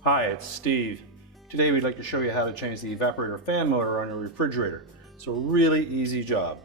Hi, it's Steve. Today we'd like to show you how to change the evaporator fan motor on your refrigerator. It's a really easy job.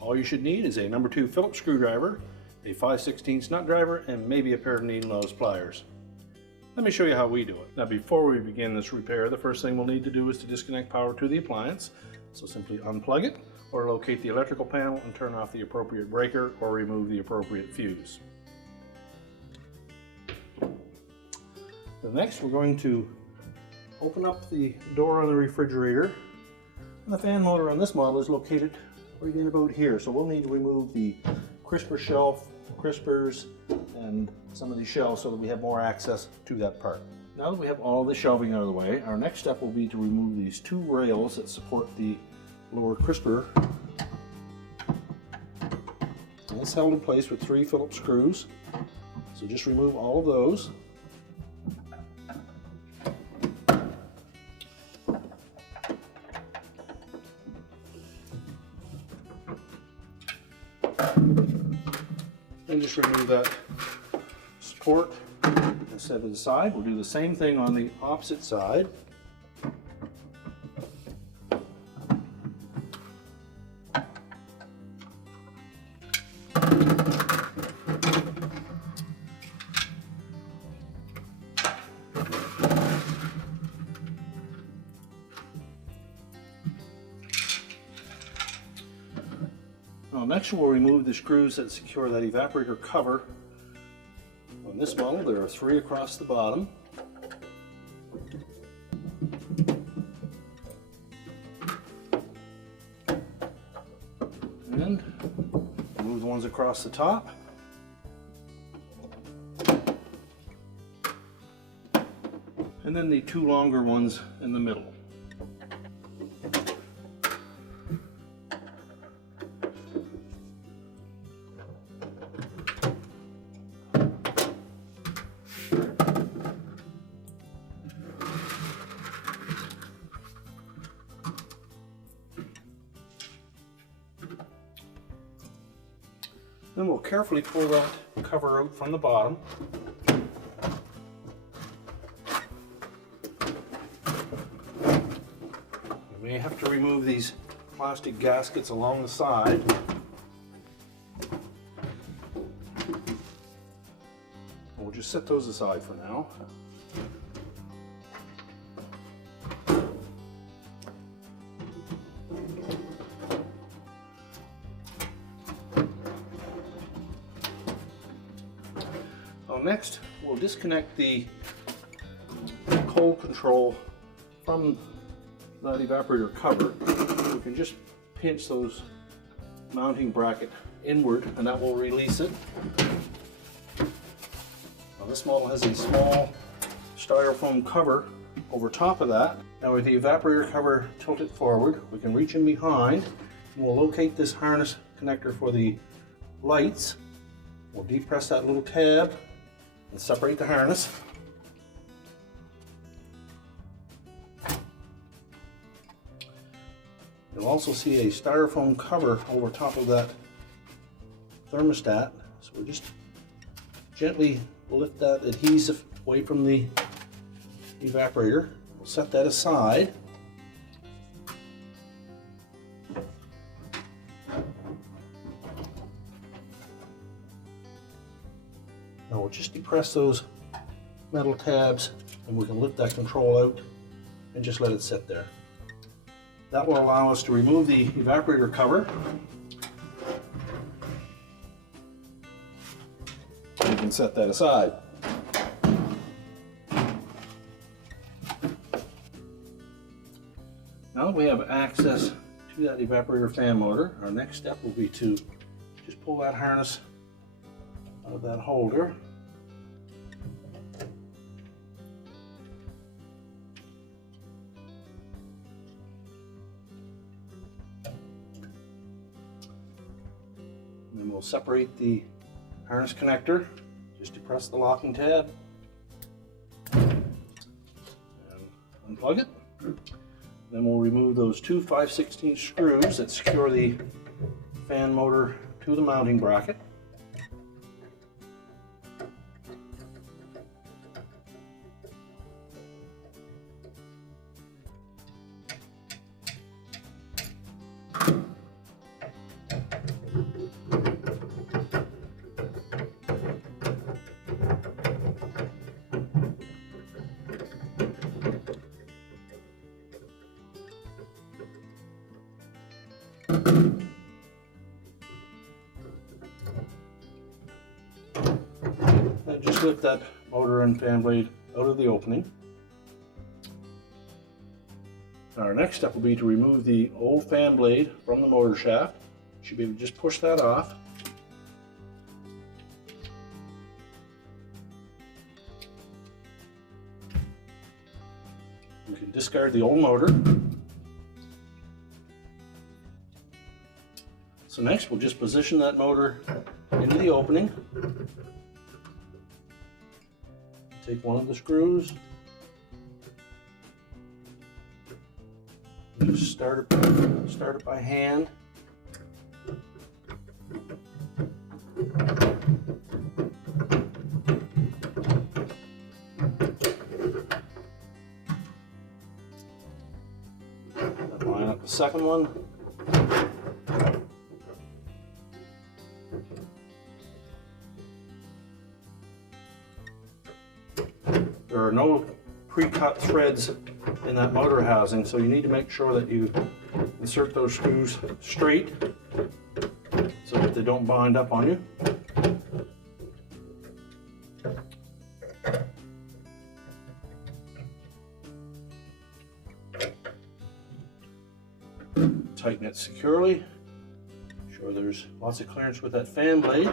All you should need is a number 2 Phillips screwdriver, a 5/16 nut driver, and maybe a pair of needle nose pliers. Let me show you how we do it. Now before we begin this repair, the first thing we'll need to do is to disconnect power to the appliance. So simply unplug it or locate the electrical panel and turn off the appropriate breaker or remove the appropriate fuse. Next, we're going to open up the door on the refrigerator, and the fan motor on this model is located right in about here. So we'll need to remove the crisper shelf, crispers, and some of these shelves so that we have more access to that part. Now that we have all the shelving out of the way, our next step will be to remove these 2 rails that support the lower crisper. And it's held in place with 3 Phillips screws. So just remove all of those. And just remove that support and set it aside. We'll do the same thing on the opposite side. Next we'll remove the screws that secure that evaporator cover. On this model there are 3 across the bottom. And remove the ones across the top. And then the 2 longer ones in the middle. Then we'll carefully pull that cover out from the bottom. You may have to remove these plastic gaskets along the side. We'll just set those aside for now. Next, we'll disconnect the cold control from that evaporator cover. We can just pinch those mounting bracket inward and that will release it. Now, this model has a small styrofoam cover over top of that. Now with the evaporator cover tilted forward, we can reach in behind and we'll locate this harness connector for the lights. We'll depress that little tab and separate the harness. You'll also see a styrofoam cover over top of that thermostat. So we'll just gently lift that adhesive away from the evaporator. We'll set that aside. Now we'll just depress those metal tabs and we can lift that control out and just let it sit there. That will allow us to remove the evaporator cover. We can set that aside. Now that we have access to that evaporator fan motor, our next step will be to just pull that harness out of that holder. And then we'll separate the harness connector. Just depress the locking tab and unplug it. Then we'll remove those 2 5/16 screws that secure the fan motor to to the mounting bracket. And just lift that motor and fan blade out of the opening. Our next step will be to remove the old fan blade from the motor shaft. You should be able to just push that off. You can discard the old motor. So next we'll just position that motor into the opening. Take one of the screws. Just start it by hand. Line up the second one. There are no pre-cut threads in that motor housing, so you need to make sure that you insert those screws straight so that they don't bind up on you. Tighten it securely. Make sure there's lots of clearance with that fan blade.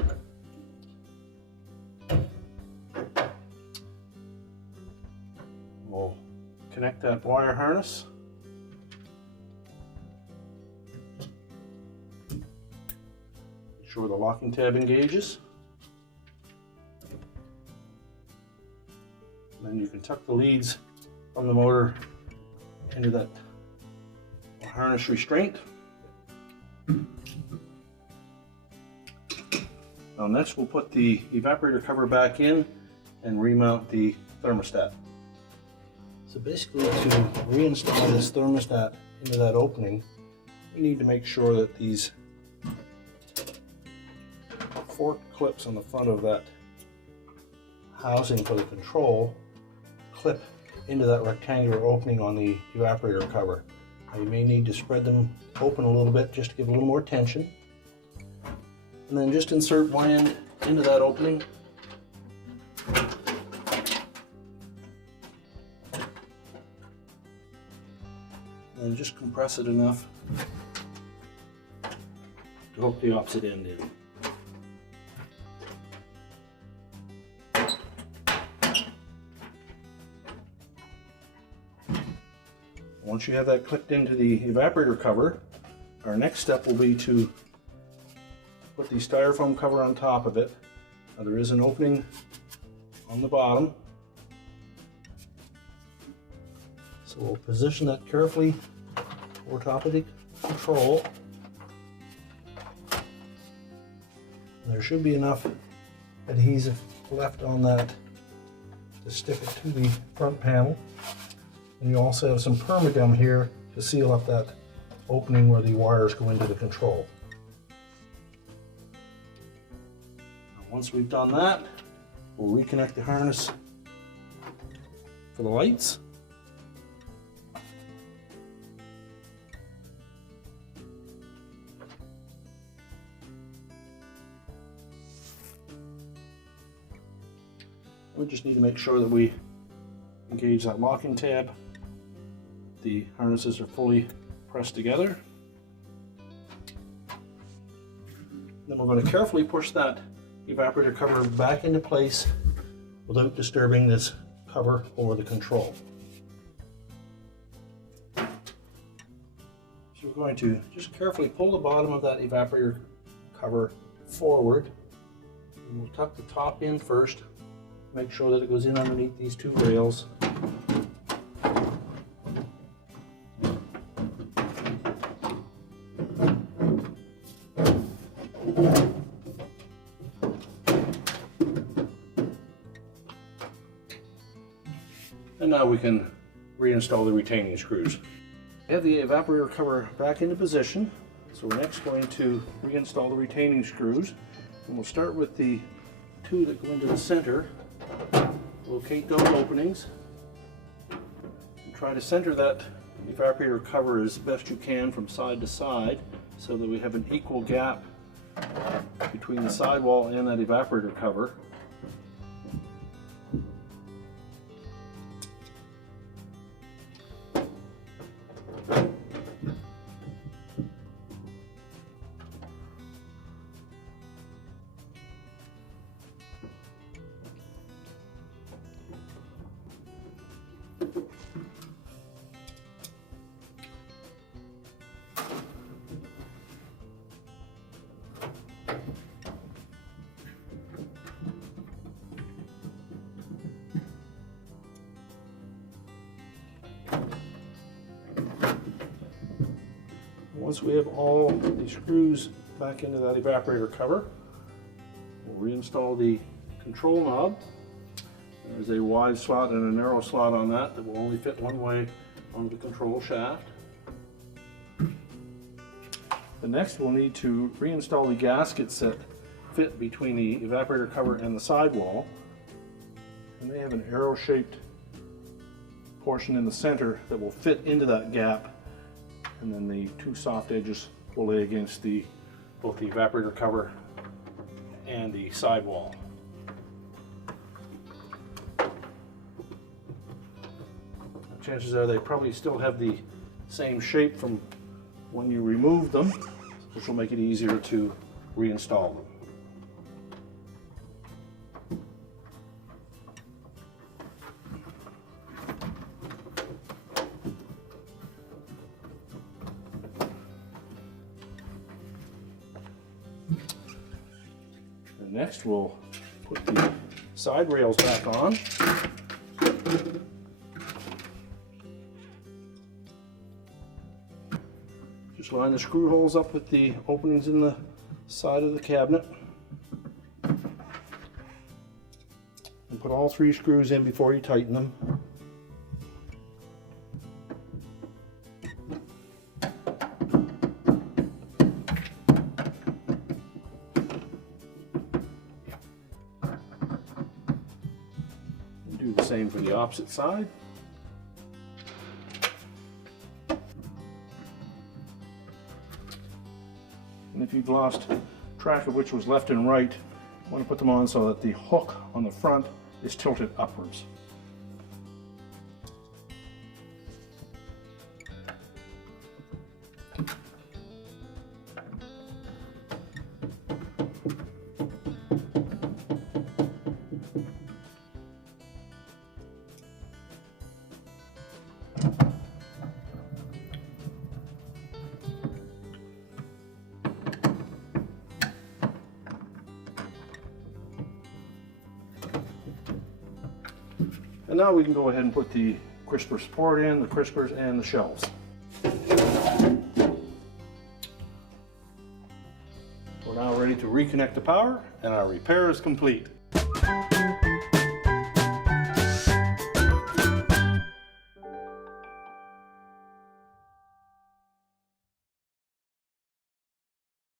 We'll connect that wire harness. Make sure the locking tab engages. And then you can tuck the leads from the motor into that harness restraint. Now next we'll put the evaporator cover back in and remount the thermostat. So basically, to reinstall this thermostat into that opening, we need to make sure that these fork clips on the front of that housing for the control clip into that rectangular opening on the evaporator cover. Now you may need to spread them open a little bit just to give a little more tension. And then just insert one end into that opening. And just compress it enough to hook the opposite end in. Once you have that clipped into the evaporator cover, our next step will be to put the styrofoam cover on top of it. Now there is an opening on the bottom, so we'll position that carefully over top of the control. And there should be enough adhesive left on that to stick it to the front panel. And you also have some permagum here to seal up that opening where the wires go into the control. Now, once we've done that, we'll reconnect the harness for the lights. We just need to make sure that we engage that locking tab. The harnesses are fully pressed together. Then we're going to carefully push that evaporator cover back into place without disturbing this cover over the control. So we're going to just carefully pull the bottom of that evaporator cover forward. And we'll tuck the top in first. Make sure that it goes in underneath these two rails. now we can reinstall the retaining screws. We have the evaporator cover back into position, so we're next going to reinstall the retaining screws. And we'll start with the two that go into the center. Locate those openings and try to center that evaporator cover as best you can from side to side so that we have an equal gap between the sidewall and that evaporator cover. Once we have all the screws back into that evaporator cover, we'll reinstall the control knob. There's a wide slot and a narrow slot on that will only fit one way on the control shaft. The next we'll need to reinstall the gaskets that fit between the evaporator cover and the sidewall. And they have an arrow-shaped portion in the center that will fit into that gap. And then the two soft edges will lay against both the evaporator cover and the sidewall. Chances are they probably still have the same shape from when you removed them, which will make it easier to reinstall them. Next we'll put the side rails back on. Just line the screw holes up with the openings in the side of the cabinet. And put all three screws in before you tighten them. Do the same for the opposite side. And if you've lost track of which was left and right, you want to put them on so that the hook on the front is tilted upwards. And now we can go ahead and put the crisper support in, the crispers, and the shelves. We're now ready to reconnect the power, and our repair is complete.